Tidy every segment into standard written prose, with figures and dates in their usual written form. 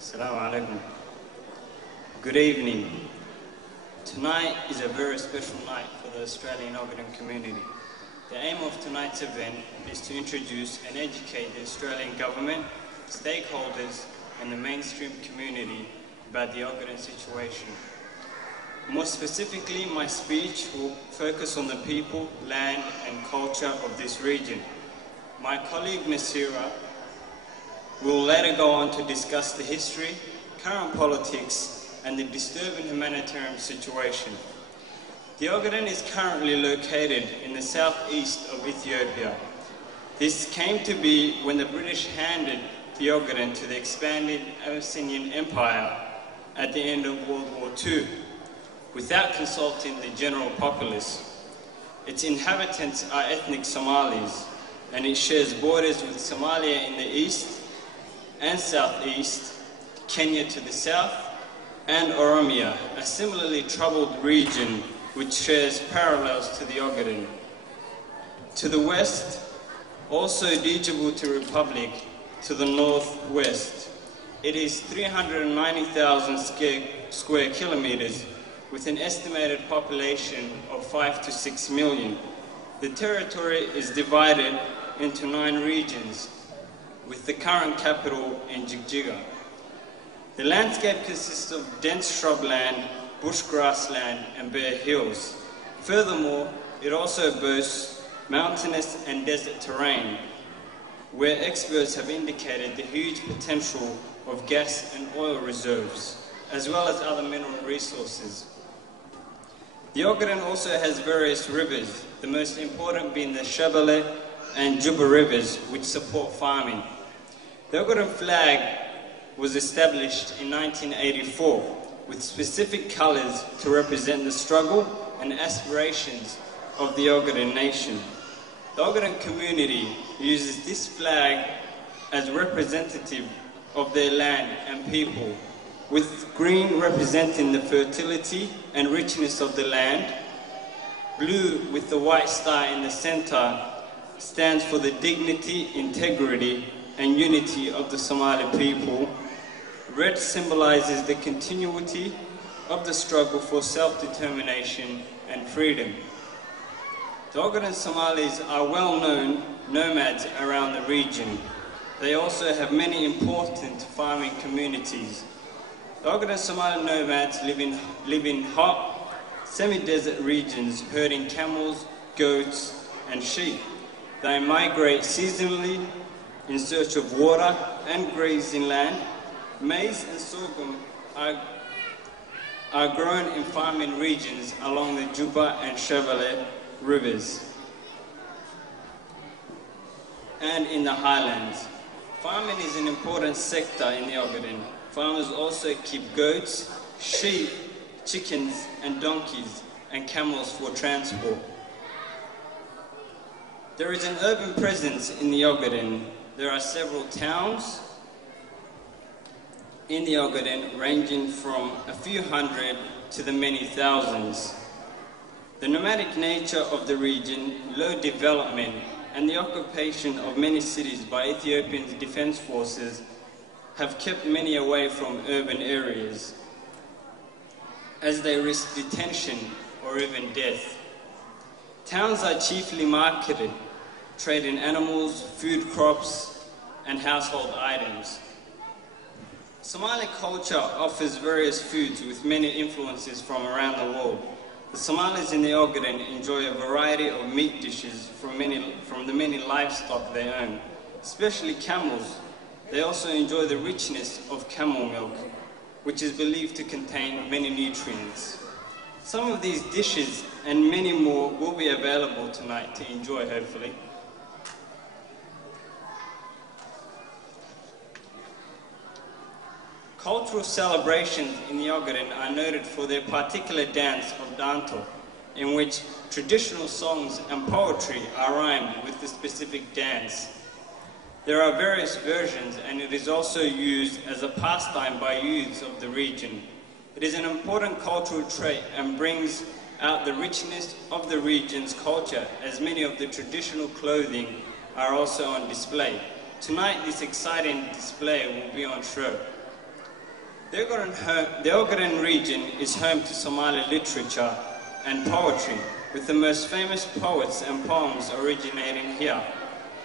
Assalamu alaikum. Good evening. Tonight is a very special night for the Australian Ogaden community. The aim of tonight's event is to introduce and educate the Australian government, stakeholders and the mainstream community about the Ogaden situation. More specifically, my speech will focus on the people, land and culture of this region. My colleague Nasira will later go on to discuss the history, current politics and the disturbing humanitarian situation. The Ogaden is currently located in the southeast of Ethiopia. This came to be when the British handed the Ogaden to the expanded Abyssinian Empire at the end of World War II, without consulting the general populace. Its inhabitants are ethnic Somalis, and it shares borders with Somalia in the east and southeast, Kenya to the south, and Oromia, a similarly troubled region which shares parallels to the Ogaden. To the west, also Djibouti Republic to the northwest. It is 390,000 square kilometers with an estimated population of 5 to 6 million. The territory is divided into 9 regions, with the current capital in Jigjiga. The landscape consists of dense shrubland, bush grassland and bare hills. Furthermore, it also boasts mountainous and desert terrain, where experts have indicated the huge potential of gas and oil reserves, as well as other mineral resources. The Ogaden also has various rivers, the most important being the Shabelle and Juba rivers, which support farming. The Ogaden flag was established in 1984 with specific colours to represent the struggle and aspirations of the Ogaden nation. The Ogaden community uses this flag as representative of their land and people, with green representing the fertility and richness of the land. Blue with the white star in the centre stands for the dignity, integrity and unity of the Somali people. Red symbolizes the continuity of the struggle for self-determination and freedom. The Ogaden Somalis are well-known nomads around the region. They also have many important farming communities. The Ogaden Somali nomads live in hot, semi-desert regions, herding camels, goats and sheep. They migrate seasonally in search of water and grazing land. Maize and sorghum are grown in farming regions along the Juba and Shabelle rivers and in the highlands. Farming is an important sector in the Ogaden. Farmers also keep goats, sheep, chickens and donkeys and camels for transport. There is an urban presence in the Ogaden. There are several towns in the Ogaden ranging from a few hundred to the many thousands. The nomadic nature of the region, low development and the occupation of many cities by Ethiopian defense forces have kept many away from urban areas, as they risk detention or even death. Towns are chiefly marketed, trading animals, food crops and household items. Somali culture offers various foods with many influences from around the world. The Somalis in the Ogaden enjoy a variety of meat dishes from the many livestock they own, especially camels. They also enjoy the richness of camel milk, which is believed to contain many nutrients. Some of these dishes and many more will be available tonight to enjoy, hopefully. Cultural celebrations in the Ogaden are noted for their particular dance of danto, in which traditional songs and poetry are rhymed with the specific dance. There are various versions, and it is also used as a pastime by youths of the region. It is an important cultural trait and brings out the richness of the region's culture, as many of the traditional clothing are also on display. Tonight, this exciting display will be on show. The Ogaden region is home to Somali literature and poetry, with the most famous poets and poems originating here.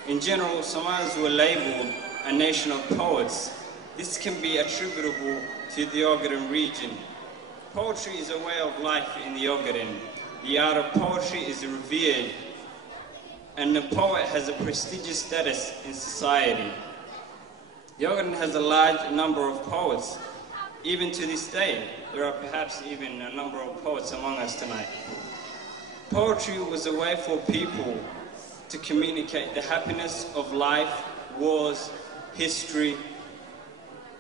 In general, Somalis were labeled a nation of poets. This can be attributable to the Ogaden region. Poetry is a way of life in the Ogaden. The art of poetry is revered, and the poet has a prestigious status in society. The Ogaden has a large number of poets. Even to this day, there are perhaps even a number of poets among us tonight. Poetry was a way for people to communicate the happiness of life, wars, history,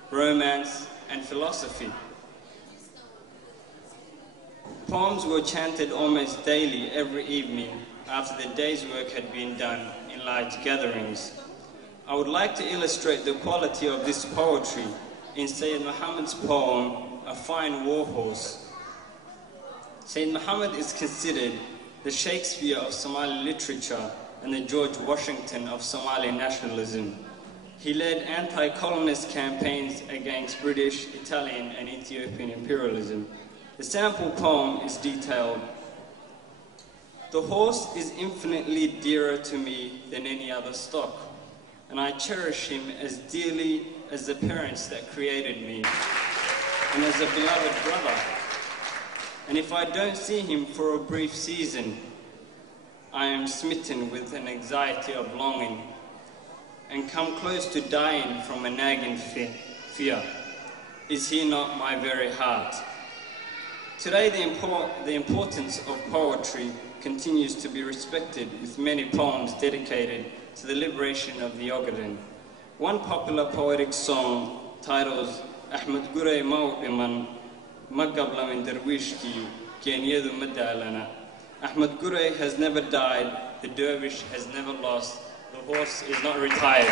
romance, and philosophy. Poems were chanted almost daily every evening after the day's work had been done in large gatherings. I would like to illustrate the quality of this poetry in Sayyid Muhammad's poem, A Fine War Horse. Sayyid Muhammad is considered the Shakespeare of Somali literature and the George Washington of Somali nationalism. He led anti-colonist campaigns against British, Italian, and Ethiopian imperialism. The sample poem is detailed. The horse is infinitely dearer to me than any other stock, and I cherish him as dearly as the parents that created me, and as a beloved brother. And if I don't see him for a brief season, I am smitten with an anxiety of longing, and come close to dying from a nagging fear. Is he not my very heart? Today, the importance of poetry continues to be respected, with many poems dedicated to the liberation of the Ogaden. One popular poetic song titled Ahmed Gurey Mawdiman Magabla min Derwishki Kenyadu Madalana. Ahmed Gurey has never died, the dervish has never lost, the horse is not retired.